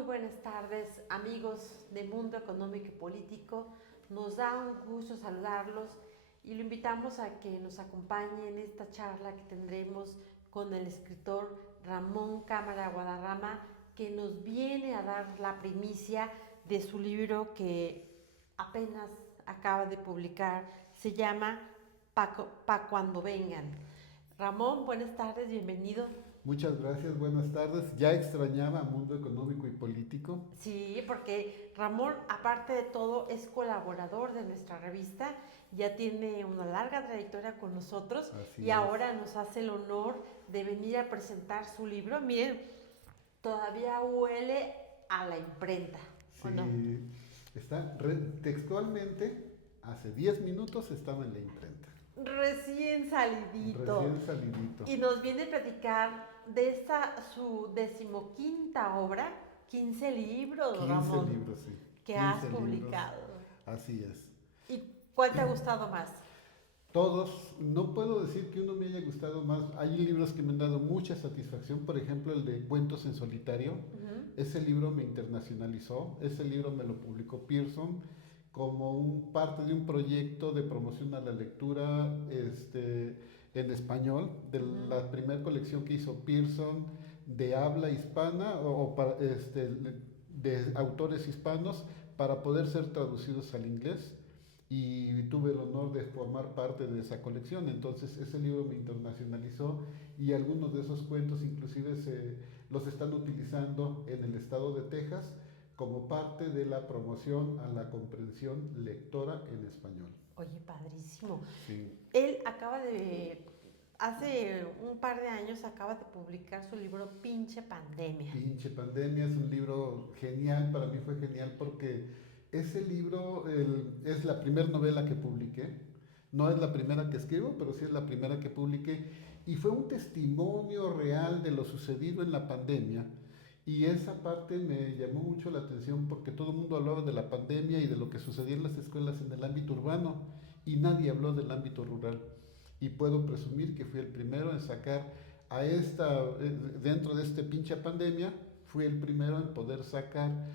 Muy buenas tardes, amigos de Mundo Económico y Político. Nos da un gusto saludarlos y lo invitamos a que nos acompañe en esta charla que tendremos con el escritor Ramón Cámara Guadarrama, que nos viene a dar la primicia de su libro que apenas acaba de publicar. Se llama Pa' cuando vengan. Ramón, buenas tardes, bienvenido. Muchas gracias, buenas tardes. Ya extrañaba Mundo Económico y Político. Sí, porque Ramón, aparte de todo, es colaborador de nuestra revista, ya tiene una larga trayectoria con nosotros y Así es. ahora nos hace el honor de venir a presentar su libro. Miren, todavía huele a la imprenta, ¿o no? Sí, textualmente, hace 10 minutos estaba en la imprenta. Recién salidito. Recién salidito. Y nos viene a platicar de esta su decimoquinta obra, 15 libros, 15 Ramón, libros, sí. que 15 has libros. publicado. Así es. ¿Y cuál te ha gustado más? Todos, no puedo decir que uno me haya gustado más. Hay libros que me han dado mucha satisfacción, por ejemplo el de Cuentos en Solitario. Ese libro me internacionalizó, ese libro me lo publicó Pearson como parte de un proyecto de promoción a la lectura en español, de la primera colección que hizo Pearson de habla hispana de autores hispanos para poder ser traducidos al inglés, y tuve el honor de formar parte de esa colección. Entonces ese libro me internacionalizó y algunos de esos cuentos inclusive los están utilizando en el estado de Texas como parte de la promoción a la comprensión lectora en español. Oye, padrísimo. Sí. Él hace un par de años acaba de publicar su libro Pinche Pandemia. Pinche Pandemia es un libro genial, para mí fue genial porque ese libro es la primera novela que publiqué. No es la primera que escribo, pero sí es la primera que publiqué. Y fue un testimonio real de lo sucedido en la pandemia. Y esa parte me llamó mucho la atención porque todo el mundo hablaba de la pandemia y de lo que sucedía en las escuelas en el ámbito urbano. Y nadie habló del ámbito rural. Y puedo presumir que fui el primero en sacar dentro de este pinche pandemia, fui el primero en poder sacar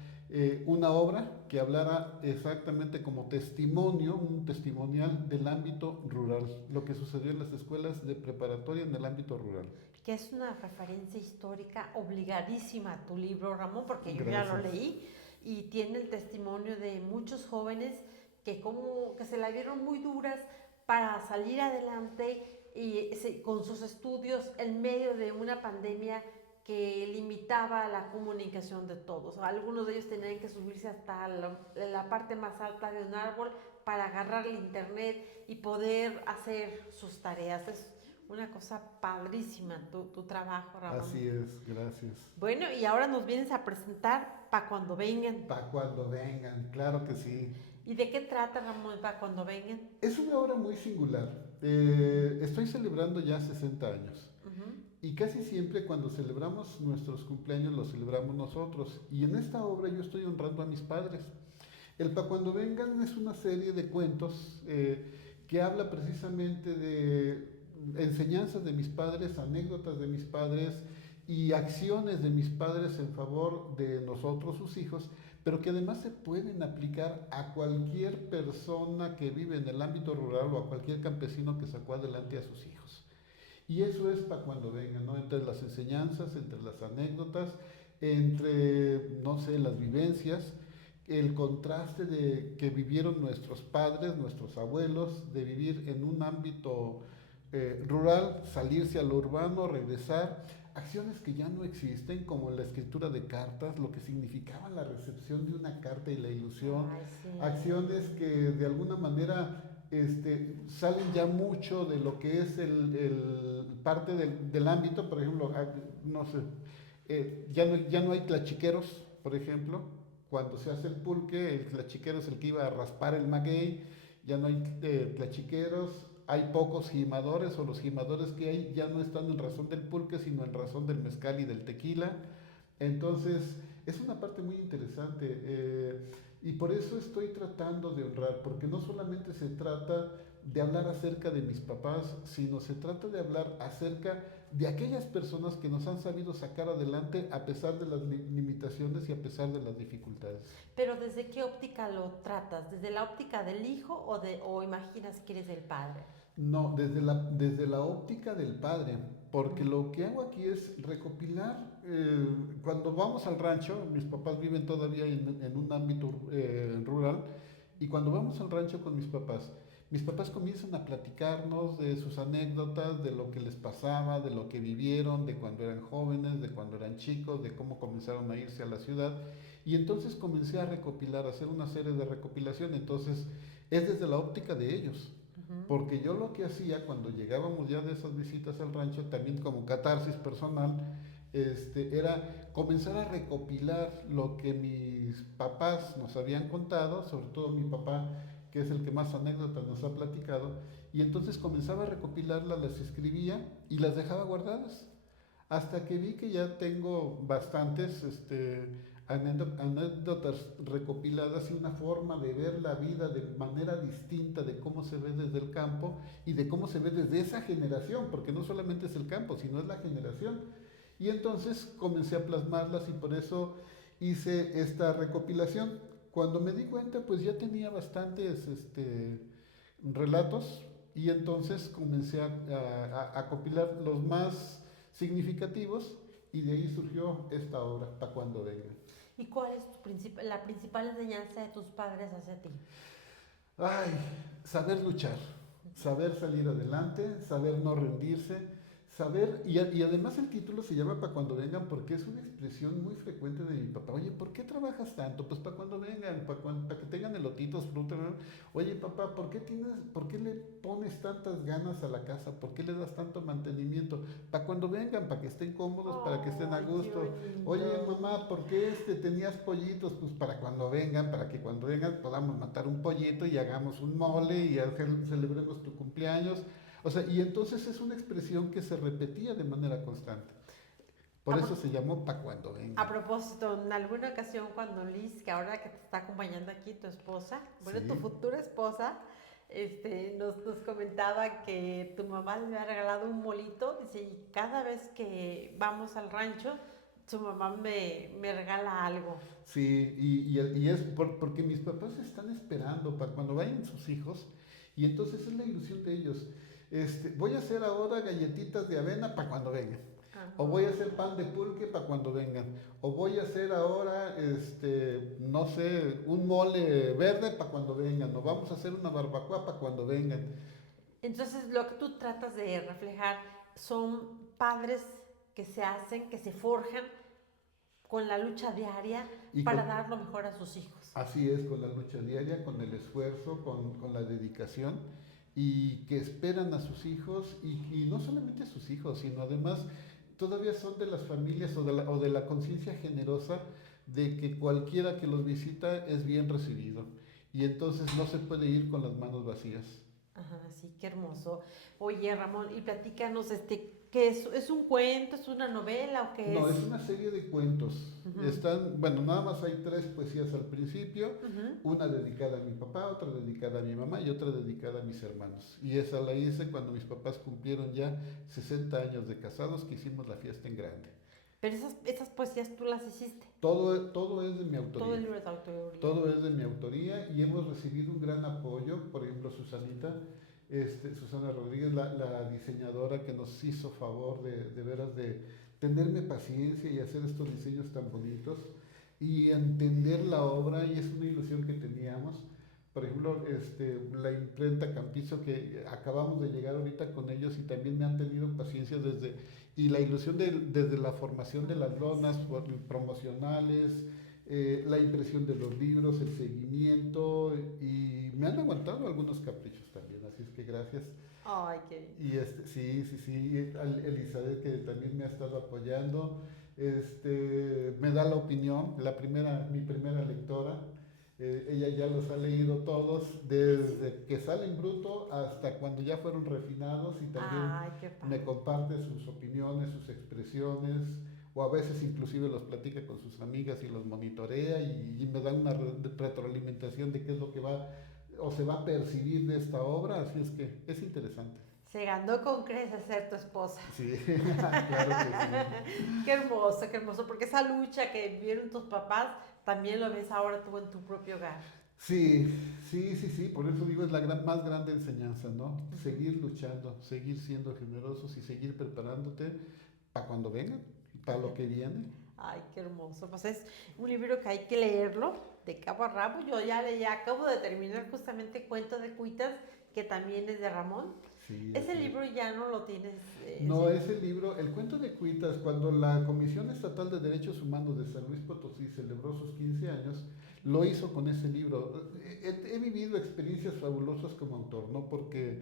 una obra que hablara exactamente como testimonio, un testimonial del ámbito rural, lo que sucedió en las escuelas de preparatoria en el ámbito rural. Que es una referencia histórica obligadísima a tu libro, Ramón, porque yo ya Gracias. lo leí y tiene el testimonio de muchos jóvenes que se la vieron muy duras para salir adelante con sus estudios en medio de una pandemia que limitaba la comunicación de todos. Algunos de ellos tenían que subirse hasta la parte más alta de un árbol para agarrar el internet y poder hacer sus tareas. Es una cosa padrísima tu trabajo, Ramón. Así es, gracias. Bueno, y ahora nos vienes a presentar Pa' cuando vengan. Pa' cuando vengan, claro que sí. ¿Y de qué trata, Ramón, Pa' cuando vengan? Es una obra muy singular. Estoy celebrando ya 60 años. Y casi siempre cuando celebramos nuestros cumpleaños los celebramos nosotros. Y en esta obra yo estoy honrando a mis padres. El Pa' cuando vengan es una serie de cuentos que habla precisamente de enseñanzas de mis padres, anécdotas de mis padres y acciones de mis padres en favor de nosotros, sus hijos, pero que además se pueden aplicar a cualquier persona que vive en el ámbito rural o a cualquier campesino que sacó adelante a sus hijos. Y eso es para cuando vengan, ¿no? Entre las enseñanzas, entre las anécdotas, entre, no sé, las vivencias, el contraste de que vivieron nuestros padres, nuestros abuelos, de vivir en un ámbito rural, salirse a lo urbano, regresar, acciones que ya no existen, como la escritura de cartas, lo que significaba la recepción de una carta y la ilusión, Sí. acciones que de alguna manera salen ya mucho de lo que es el parte del ámbito. Por ejemplo, no sé, ya no hay tlachiqueros, por ejemplo. Cuando se hace el pulque, el tlachiquero es el que iba a raspar el maguey. Ya no hay tlachiqueros, hay pocos gimadores, o los gimadores que hay ya no están en razón del pulque, sino en razón del mezcal y del tequila. Entonces, es una parte muy interesante, y por eso estoy tratando de honrar, porque no solamente se trata de hablar acerca de mis papás, sino se trata de hablar acerca de aquellas personas que nos han sabido sacar adelante a pesar de las limitaciones complicaciones y a pesar de las dificultades. Pero ¿desde qué óptica lo tratas? ¿Desde la óptica del hijo o imaginas que eres el padre? No, desde la óptica del padre, porque lo que hago aquí es recopilar, cuando vamos al rancho, mis papás viven todavía en un ámbito rural, y cuando vamos al rancho con mis papás comienzan a platicarnos de sus anécdotas, de lo que les pasaba, de lo que vivieron, de cuando eran jóvenes, de cuando eran chicos, de cómo comenzaron a irse a la ciudad, y entonces comencé a recopilar, a hacer una serie de recopilación, entonces es desde la óptica de ellos. Ujú. Porque yo lo que hacía cuando llegábamos ya de esas visitas al rancho, también como catarsis personal, era comenzar a recopilar lo que mis papás nos habían contado, sobre todo mi papá, que es el que más anécdotas nos ha platicado, y entonces comenzaba a recopilarlas, las escribía y las dejaba guardadas. Hasta que vi que ya tengo bastantes anécdotas recopiladas y una forma de ver la vida de manera distinta de cómo se ve desde el campo y de cómo se ve desde esa generación, porque no solamente es el campo, sino es la generación. Y entonces comencé a plasmarlas y por eso hice esta recopilación. Cuando me di cuenta, pues ya tenía bastantes relatos y entonces comencé a copilar los más significativos y de ahí surgió esta obra, Pa' Cuando Venga. ¿Y cuál es la principal enseñanza de tus padres hacia ti? Ay, saber luchar, saber salir adelante, saber no rendirse, saber, y además el título se llama Pa' Cuando Vengan porque es una expresión muy frecuente de mi papá. Oye, ¿por qué trabajas tanto? Pues para cuando vengan, para que tengan elotitos, fruta, ¿no? Oye, papá, por qué le pones tantas ganas a la casa? ¿Por qué le das tanto mantenimiento? Para cuando vengan, para que estén cómodos, para que estén a Ay, qué gusto. Oye, bonito. mamá, ¿por qué tenías pollitos? Pues para cuando vengan, para que cuando vengan podamos matar un pollito y hagamos un mole y celebremos tu cumpleaños. O sea, y entonces es una expresión que se repetía de manera constante. Por A, eso pro- se llamó Pa' Cuando a Vengan. propósito, en alguna ocasión cuando Liz, que ahora que te está acompañando aquí tu esposa, bueno, tu Sí. futura esposa, nos comentaba que tu mamá le había regalado un molito, dice, y cada vez que vamos al rancho, su mamá me regala algo. Sí, y es porque mis papás están esperando para cuando vayan sus hijos, y entonces es la ilusión de ellos. Voy a hacer ahora galletitas de avena para cuando vengan. O voy a Ajá. hacer pan de pulque para cuando vengan. O voy a hacer ahora, no sé, un mole verde para cuando vengan. O vamos a hacer una barbacoa para cuando vengan. Entonces, lo que tú tratas de reflejar son padres que se hacen, que se forjan con la lucha diaria Y para con, dar lo mejor a sus hijos. Así es, con la lucha diaria, con el esfuerzo, con la dedicación y que esperan a sus hijos y no solamente a sus hijos, sino además todavía son de las familias o de la conciencia generosa de que cualquiera que los visita es bien recibido y entonces no se puede ir con las manos vacías. Ajá, sí, qué hermoso. Oye, Ramón, y platícanos, ¿qué es un cuento, es una novela o qué No, es es? una serie de cuentos. Ujú, Bueno, nada más hay tres poesías al principio, ujú. una dedicada a mi papá, otra dedicada a mi mamá y otra dedicada a mis hermanos. Y esa la hice cuando mis papás cumplieron ya 60 años de casados, que hicimos la fiesta en grande. Pero esas poesías tú las hiciste, Todo es de mi todo el autoría. libro de autoría. Todo es de mi autoría y hemos recibido un gran apoyo. Por ejemplo, Susana Rodríguez, la diseñadora que nos hizo favor de veras de tenerme paciencia y hacer estos diseños tan bonitos y entender la obra y es una ilusión que teníamos. Por ejemplo, la imprenta Campizo que acabamos de llegar ahorita con ellos y también me han tenido paciencia y la ilusión desde la formación de las Ay, lonas sí. promocionales, la impresión de los libros, el seguimiento y me han aguantado algunos caprichos también, así es que gracias. Ay, qué lindo. Y sí, Elizabeth que también me ha estado apoyando, me da la opinión, mi primera lectora, ella ya los ha leído todos, Ay, sí. desde que salen bruto hasta cuando ya fueron refinados y también Ay, qué me padre. comparte sus opiniones, sus expresiones, o a veces inclusive los platica con sus amigas y los monitorea y me da una retroalimentación de qué es lo que va o se va a percibir de esta obra, así es que es interesante. Se ganó con creces ser tu esposa. Sí, claro que sí. Qué hermoso, porque esa lucha que vivieron tus papás, también lo ves ahora tú en tu propio hogar. Sí, sí, por eso digo, es la más grande enseñanza, ¿no? Ujú. Seguir luchando, seguir siendo generosos y seguir preparándote para cuando venga, para lo que viene. Ay, qué hermoso. Pues es un libro que hay que leerlo de cabo a rabo. Yo ya acabo de terminar justamente Cuento de Cuitas, que también es de Ramón. Sí, Ese así es. libro ya no lo tienes, No, sí. ese libro, El cuento de Cuitas, cuando la Comisión Estatal de Derechos Humanos de San Luis Potosí celebró sus 15 años, lo hizo con ese libro. He vivido experiencias fabulosas como autor, ¿no? Porque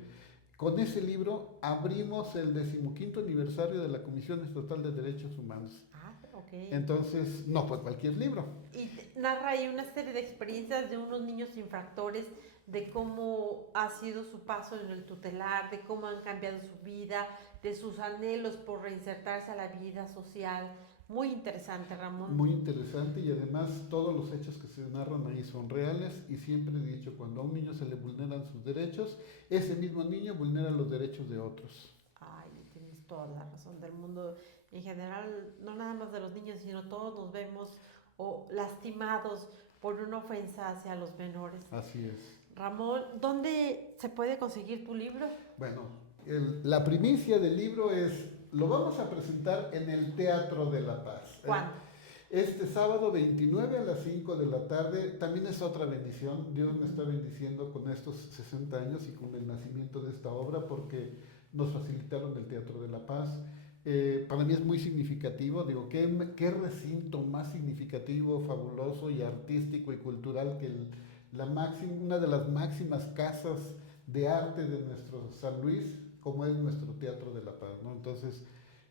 con ese libro abrimos el 15º aniversario de la Comisión Estatal de Derechos Humanos. Ah, ok. Entonces, no fue cualquier libro. Y narra ahí una serie de experiencias de unos niños infractores, de cómo ha sido su paso en el tutelar, de cómo han cambiado su vida, de sus anhelos por reinsertarse a la vida social. Muy interesante, Ramón. Muy interesante y además todos los hechos que se narran ahí son reales y siempre he dicho, cuando a un niño se le vulneran sus derechos, ese mismo niño vulnera los derechos de otros. Ay, tienes toda la razón del mundo. En general, no nada más de los niños, sino todos nos vemos o lastimados por una ofensa hacia los menores. Así es. Ramón, ¿dónde se puede conseguir tu libro? Bueno, la primicia del libro es, lo vamos a presentar en el Teatro de la Paz. ¿Cuándo? Este sábado 29 a las 5 de la tarde, también es otra bendición. Dios me está bendiciendo con estos 60 años y con el nacimiento de esta obra porque nos facilitaron el Teatro de la Paz. Para mí es muy significativo, digo, ¿qué recinto más significativo, fabuloso y artístico y cultural que una de las máximas casas de arte de nuestro San Luis, como es nuestro Teatro de la Paz, ¿no? Entonces,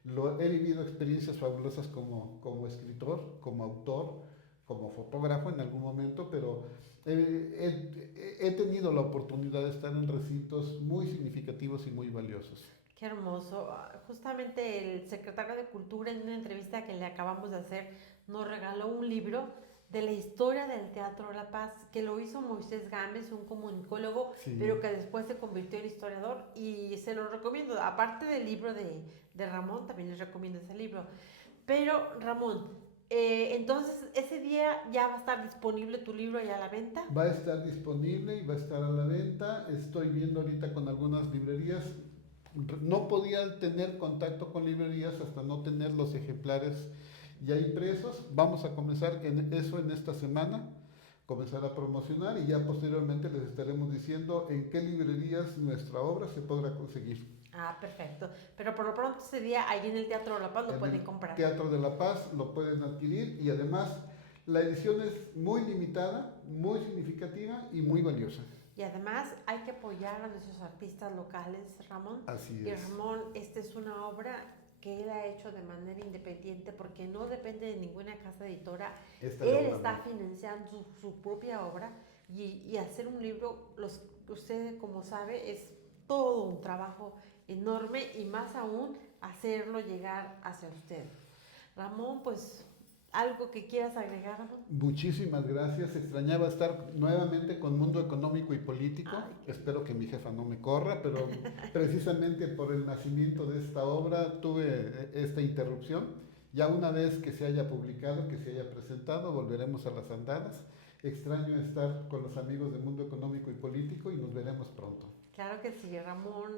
he vivido experiencias fabulosas como escritor, como autor, como fotógrafo en algún momento, pero he tenido la oportunidad de estar en recintos muy significativos y muy valiosos. Qué hermoso. Justamente el secretario de Cultura, en una entrevista que le acabamos de hacer, nos regaló un libro de la historia del Teatro de la Paz, que lo hizo Moisés Gámez, un comunicólogo, Sí. pero que después se convirtió en historiador, y se lo recomiendo. Aparte del libro de Ramón, también les recomiendo ese libro. Pero, Ramón, entonces ese día ya va a estar disponible tu libro ya a la venta. Va a estar disponible y va a estar a la venta. Estoy viendo ahorita con algunas librerías. No podía tener contacto con librerías hasta no tener los ejemplares ya impresos. Vamos a comenzar en eso en esta semana, comenzar a promocionar y ya posteriormente les estaremos diciendo en qué librerías nuestra obra se podrá conseguir. Ah, perfecto. Pero por lo pronto ese día ahí en el Teatro de la Paz lo En pueden el comprar. Teatro de la Paz lo pueden adquirir y además la edición es muy limitada, muy significativa y muy valiosa. Y además hay que apoyar a nuestros artistas locales, Ramón. Así Y es. Ramón, esta es una obra que él ha hecho de manera independiente porque no depende de ninguna casa editora. Esta Él la está financiando su propia obra y hacer un libro, usted como sabe, es todo un trabajo enorme y más aún hacerlo llegar hacia usted. Ramón, pues algo que quieras agregar, Ramón. Muchísimas gracias. Extrañaba estar nuevamente con Mundo Económico y Político. Ay, Espero que mi jefa no me corra, pero precisamente por el nacimiento de esta obra tuve esta interrupción. Ya una vez que se haya publicado, que se haya presentado, volveremos a las andadas. Extraño estar con los amigos de Mundo Económico y Político y nos veremos pronto. Claro que sí, Ramón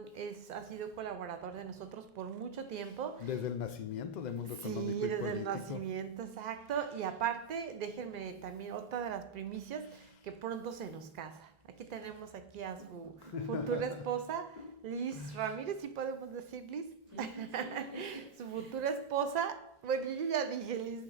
ha sido colaborador de nosotros por mucho tiempo. Desde el nacimiento de Mundo Sí, Económico y desde Político. el nacimiento, exacto. Y aparte, déjenme también otra de las primicias, que pronto se nos casa. Aquí tenemos aquí a su futura esposa, Liz Ramírez, ¿sí podemos decir Liz? Su futura esposa, bueno, yo ya dije Liz,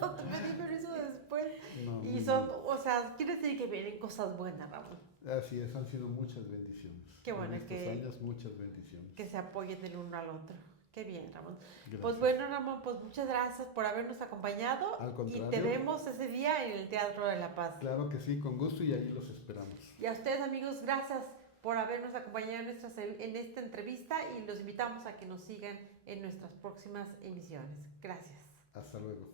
no te pedí permiso después. No, Y muy son, bien. o sea, quiere decir que vienen cosas buenas, Ramón. Así es, han sido muchas bendiciones. Qué bueno en estos años, muchas bendiciones. que se apoyen el uno al otro. Qué bien, Ramón. Gracias. Pues bueno, Ramón, pues muchas gracias por habernos acompañado. Al Y contrario. te vemos ese día en el Teatro de la Paz. Claro que sí, con gusto y ahí los esperamos. Y a ustedes, amigos, gracias por habernos acompañado en esta entrevista y los invitamos a que nos sigan en nuestras próximas emisiones. Gracias. Hasta luego.